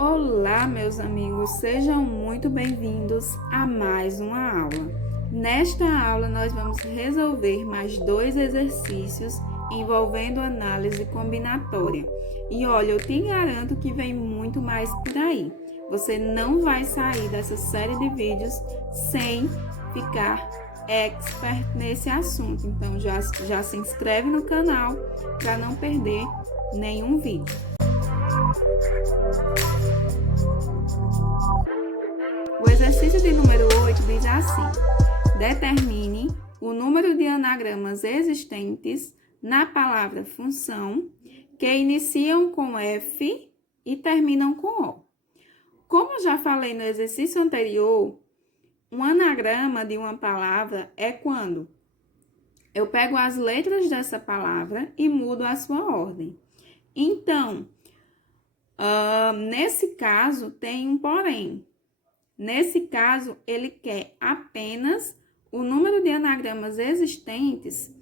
Olá, meus amigos, sejam muito bem-vindos a mais uma aula. Nesta aula, nós vamos resolver mais 2 exercícios envolvendo análise combinatória. E olha, eu te garanto que vem muito mais por aí. Você não vai sair dessa série de vídeos sem ficar expert nesse assunto. Então, já se inscreve no canal para não perder nenhum vídeo. O exercício de número 8 diz assim: determine o número de anagramas existentes na palavra função que iniciam com F e terminam com O. Como eu já falei no exercício anterior, um anagrama de uma palavra é quando eu pego as letras dessa palavra e mudo a sua ordem. Então, nesse caso, tem um porém. Nesse caso, ele quer apenas o número de anagramas existentes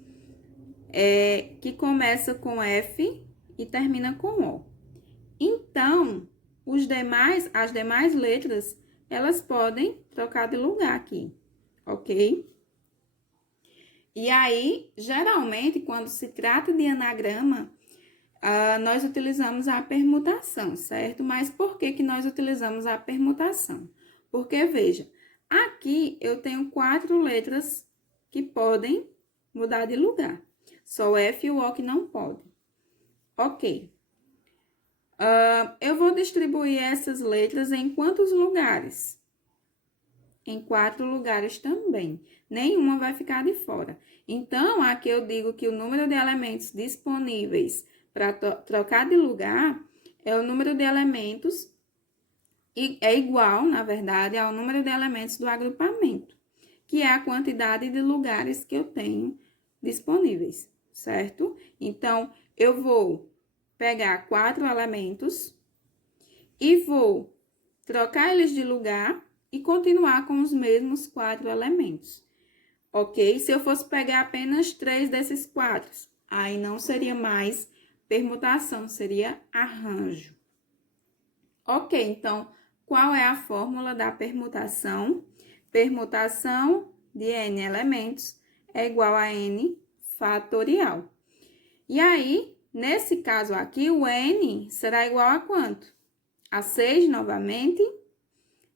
que começa com F e termina com O. Então, as demais letras, elas podem trocar de lugar aqui, ok? E aí, geralmente, quando se trata de anagrama, nós utilizamos a permutação, certo? Mas por que nós utilizamos a permutação? Porque, veja, aqui eu tenho 4 letras que podem mudar de lugar. Só o F e o O que não podem. Ok. Eu vou distribuir essas letras em quantos lugares? Em 4 lugares também. Nenhuma vai ficar de fora. Então, aqui eu digo que o número de elementos disponíveis para trocar de lugar é o número de elementos, e é igual, na verdade, ao número de elementos do agrupamento, que é a quantidade de lugares que eu tenho disponíveis, certo? Então, eu vou pegar 4 elementos e vou trocar eles de lugar e continuar com os mesmos 4 elementos, ok? Se eu fosse pegar apenas 3 desses 4, aí não seria mais permutação, seria arranjo. Ok, então, qual é a fórmula da permutação? Permutação de n elementos é igual a n fatorial. E aí, nesse caso aqui, o n será igual a quanto? A 6 novamente?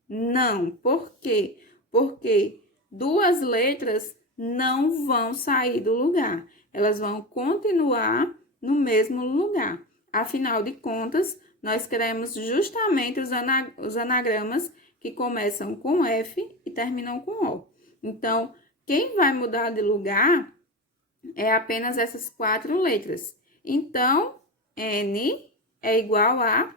Não. Por quê? Porque 2 letras não vão sair do lugar. Elas vão continuar no mesmo lugar. Afinal de contas, nós queremos justamente os anagramas que começam com F e terminam com O. Então, quem vai mudar de lugar é apenas essas 4 letras. Então, N é igual a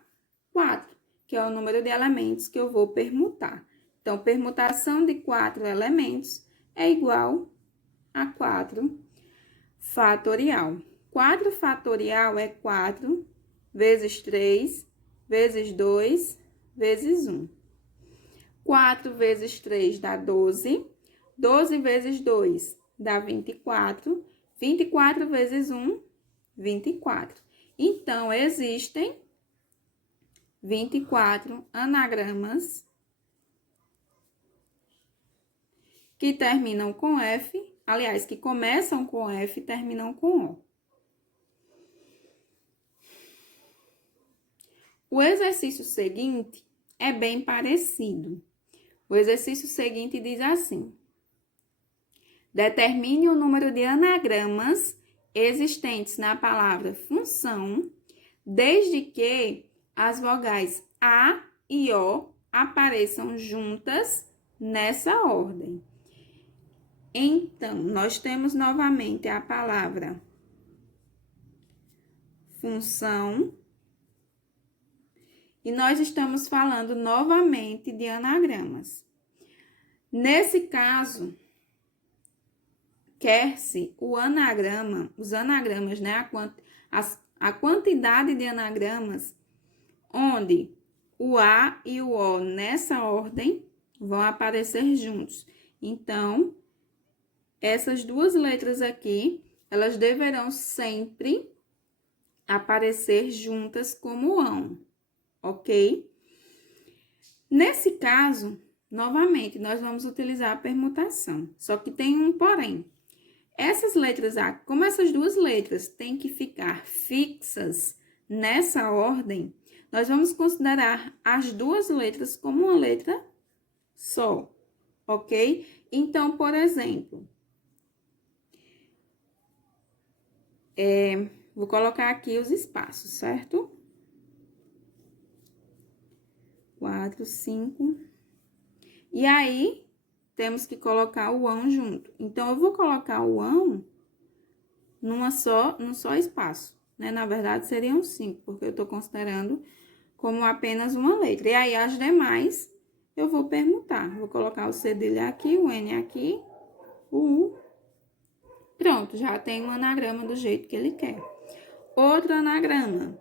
4, que é o número de elementos que eu vou permutar. Então, permutação de 4 elementos é igual a 4 fatorial. 4 fatorial é 4 vezes 3, vezes 2, vezes 1. 4 vezes 3 dá 12. 12 vezes 2 dá 24. 24 vezes 1, 24. Então, existem 24 anagramas que terminam com F, aliás, que começam com F e terminam com O. O exercício seguinte é bem parecido. O exercício seguinte diz assim: determine o número de anagramas existentes na palavra função, desde que as vogais A e O apareçam juntas nessa ordem. Então, nós temos novamente a palavra função. E nós estamos falando novamente de anagramas. Nesse caso, quer-se o anagrama, os anagramas, né? A quantidade de anagramas onde o A e o O nessa ordem vão aparecer juntos. Então, essas 2 letras aqui, elas deverão sempre aparecer juntas como ão. Ok? Nesse caso, novamente, nós vamos utilizar a permutação, só que tem um porém. Essas letras A, como essas duas letras têm que ficar fixas nessa ordem, nós vamos considerar as duas letras como uma letra só, ok? Então, por exemplo, vou colocar aqui os espaços, certo? 4, 5. E aí, temos que colocar o ão junto. Então, eu vou colocar o ão num só espaço, né? Na verdade, seriam 5, porque eu tô considerando como apenas uma letra. E aí, as demais, eu vou permutar. Vou colocar o cedilha aqui, o N aqui, o U. Pronto, já tem um anagrama do jeito que ele quer. Outro anagrama.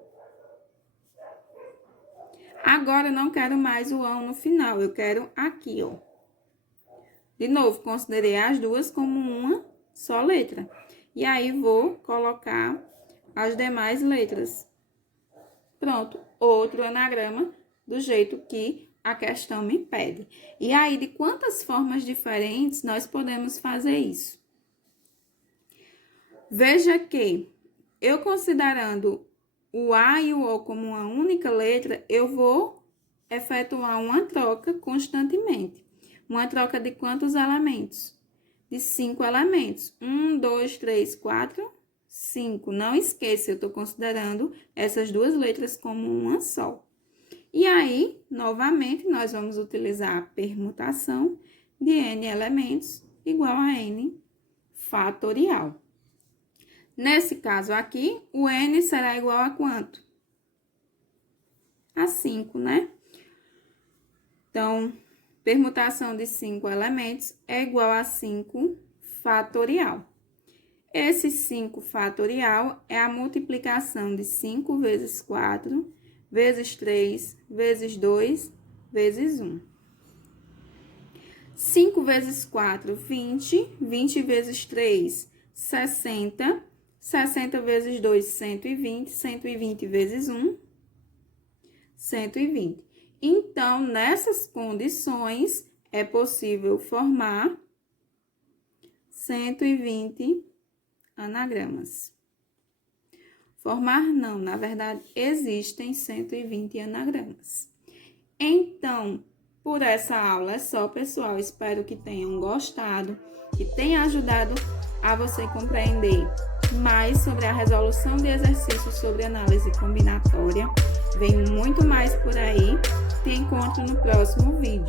Agora, eu não quero mais o ão no final, eu quero aqui, ó. De novo, considerei as duas como uma só letra. E aí, vou colocar as demais letras. Pronto, outro anagrama do jeito que a questão me pede. E aí, de quantas formas diferentes nós podemos fazer isso? Veja que, eu considerando o A e o O como uma única letra, eu vou efetuar uma troca constantemente. Uma troca de quantos elementos? De 5 elementos. 1, 2, 3, 4, 5. Não esqueça, eu estou considerando essas duas letras como uma só. E aí, novamente, nós vamos utilizar a permutação de N elementos igual a N fatorial. Nesse caso aqui, o N será igual a quanto? A 5, né? Então, permutação de 5 elementos é igual a 5 fatorial. Esse 5 fatorial é a multiplicação de 5 vezes 4, vezes 3, vezes 2, vezes 1. 5 vezes 4, 20. 20 vezes 3, 60. 60 vezes 2, 120. 120 vezes 1, 120. Então, nessas condições, é possível formar 120 anagramas. Formar não, na verdade, existem 120 anagramas. Então, por essa aula é só, pessoal. Espero que tenham gostado, que tenha ajudado a você compreender mais sobre a resolução de exercícios sobre análise combinatória. Vem muito mais por aí. Te encontro no próximo vídeo.